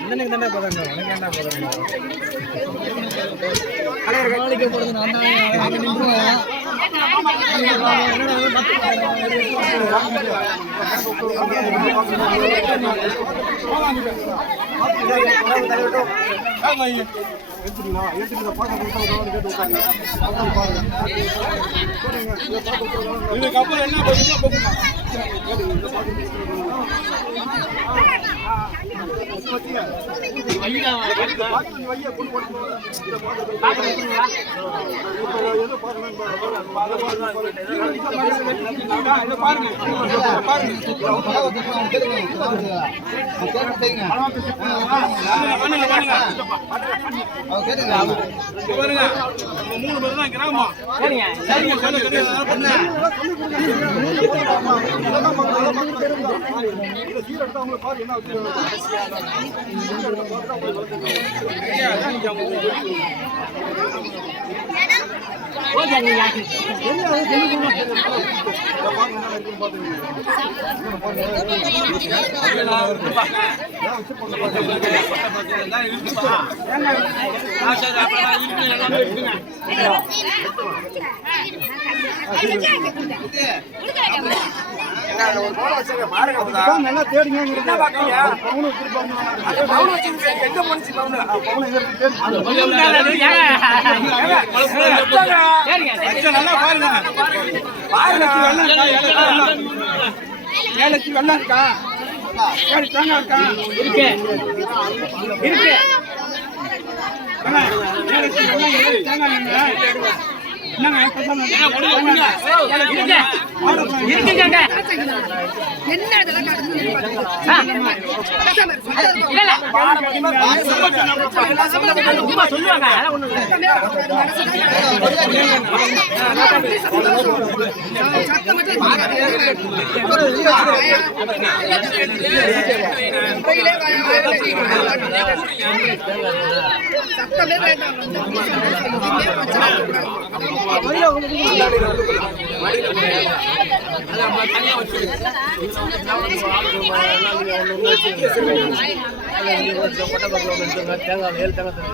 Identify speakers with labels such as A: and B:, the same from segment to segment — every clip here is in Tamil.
A: அண்ணனுக்கு தானே போதாங்க உனக்கு என்ன போதாங்க நாளைக்கு போடுறது நான் தான் அங்கே நின்றுவேன்
B: இதுக்கப்புறம் என்ன மூணு பேர் தான் கிராமம் சரிங்க சொல்லுங்க இருக்குங்க நல்லா தேடிங்க நல்லா பாருங்க. பாருங்க. ஏழு வெள்ளம் இருக்கா தேங்காய் இருக்கா? இருக்கு? வெள்ளம் தேங்காய்
C: சத்தமே வேண்டாம்.
A: தேங்காய் ஏழு தேங்காய்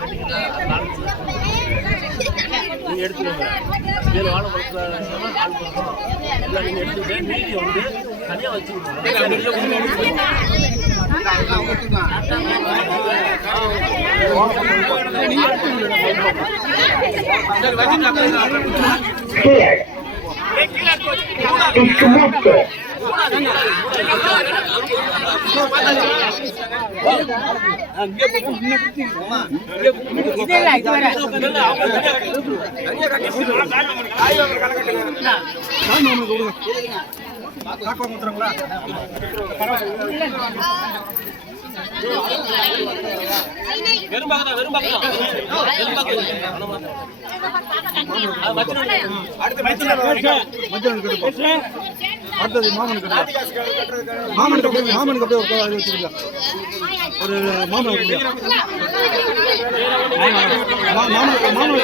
A: நீங்கள் எடுத்துக்கோங்க. ஏழு ஆள் கொடுக்கணும் எல்லாம் நீங்கள் எடுத்துக்கிட்டு மீதி வந்து தனியாக வச்சுக்கணும்
D: இது
B: அடுத்தது மாமனுக்கு மாமனுக்கு அப்படியே மாமனுக்கு அப்படியே ஒரு அது வச்சுக்கலாம் ஒரு மாமன் மாமனுக்கு மாமனுக்கு மாமன்